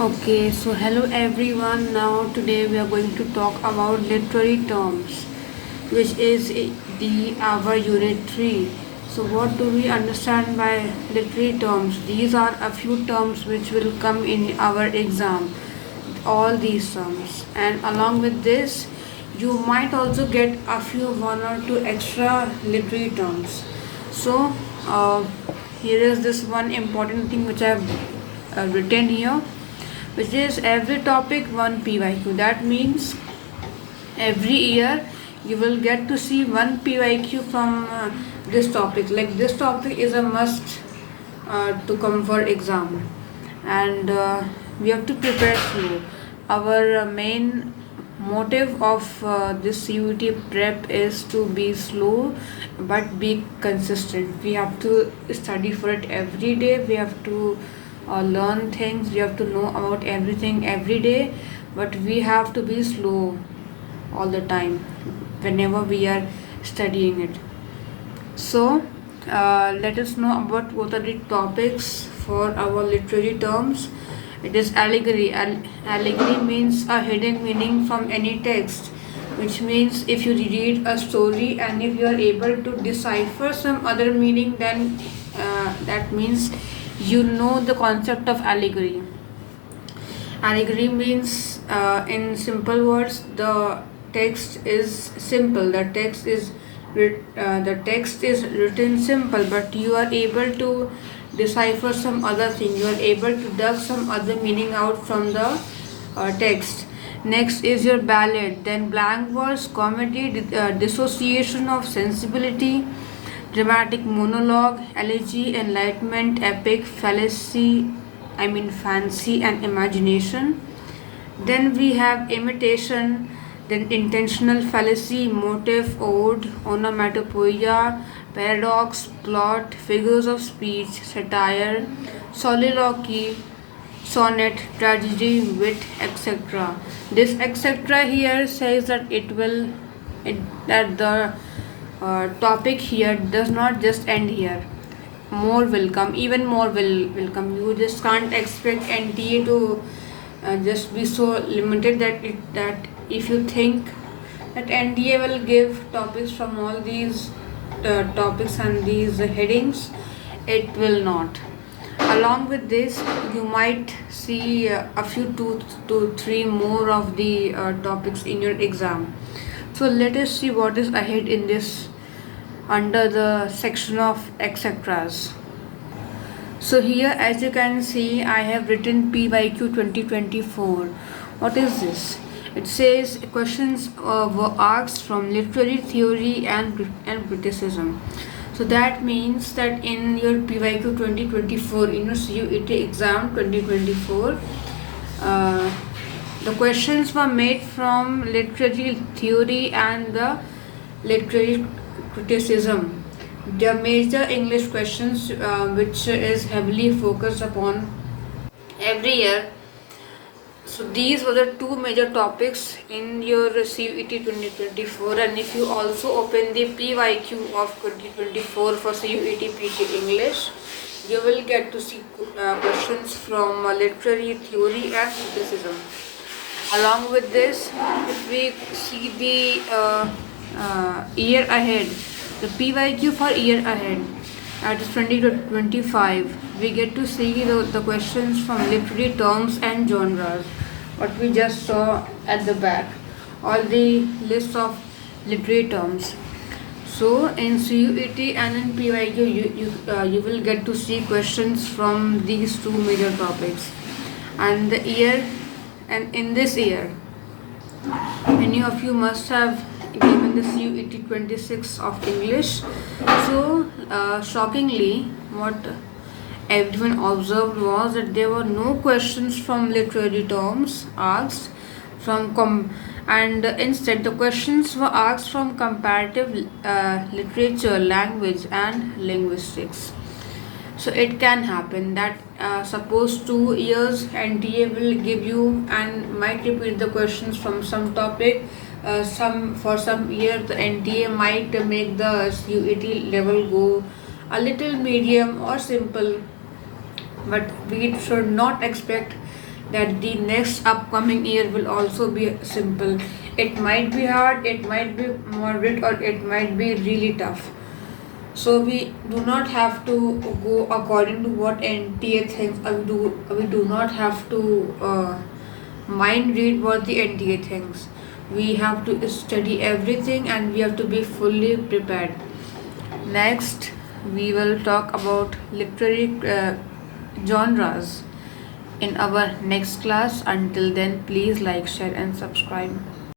Okay, so hello everyone. Now today we are going to talk about literary terms, which is the our unit 3. So what do we understand by literary terms? These are a few terms which will come in our exam. All these terms, and along with this, you might also get a few one or two extra literary terms. So uh, here is this one important thing which I have written here, which is every topic one PYQ. That means every year you will get to see one PYQ from this topic. Like this topic is a must to come for exam, and we have to prepare slow. Our main motive of this CUT prep is to be slow but be consistent. We have to study for it every day. We have to learn things. We have to know about everything every day, but we have to be slow all the time whenever we are studying it. So, let us know about what are the topics for our literary terms. It is allegory. Allegory means a hidden meaning from any text, which means if you read a story and if you are able to decipher some other meaning, then that means you know the concept of allegory. Allegory means, in simple words, the text is simple. The text is written simple, but you are able to decipher some other thing. You are able to dug some other meaning out from the text. Next is your ballad. Then blank verse, comedy, dissociation of sensibility, dramatic monologue, elegy, enlightenment, epic, fallacy, fancy and imagination. Then we have imitation, then intentional fallacy, motive, ode, onomatopoeia, paradox, plot, figures of speech, satire, soliloquy, sonnet, tragedy, wit, etc. This etc. here says that that the topic here does not just end here. More will come, even more will come. You just can't expect NTA to just be so limited that if you think that NDA will give topics from all these topics and these headings, it will not. Along with this, you might see a few two to three more of the topics in your exam. So let us see what is ahead in this under the section of etceteras. So here, as you can see, I have written PYQ 2024. What is this? It says questions were asked from literary theory and criticism. So that means that in your PYQ 2024, in your CUET exam 2024, the questions were made from literary theory and the literary criticism. The major English questions, which is heavily focused upon every year. So these were the two major topics in your CUET 2024, and if you also open the PYQ of 2024 for CUET PT English, you will get to see questions from literary theory and criticism. Along with this, if we see the year ahead, the PYQ for year ahead, that is 2025, we get to see the questions from literary terms and genres, what we just saw at the back, all the list of literary terms. So in CUET and in PYQ, you will get to see questions from these two major topics. And the year, and in this year, many of you must have given the CUET 26 of English. So shockingly, what everyone observed was that there were no questions from literary terms asked and instead the questions were asked from comparative literature, language and linguistics. So it can happen that suppose 2 years NTA will give you and might repeat the questions from some topic. Some year the NTA might make the CUET level go a little medium or simple, but we should not expect that the next upcoming year will also be simple. It might be hard, it might be moderate, or it might be really tough. So we do not have to go according to what NTA thinks. We do not have to mind read what the NTA thinks. We have to study everything and we have to be fully prepared. Next, we will talk about literary genres in our next class. Until then, please like, share, and subscribe.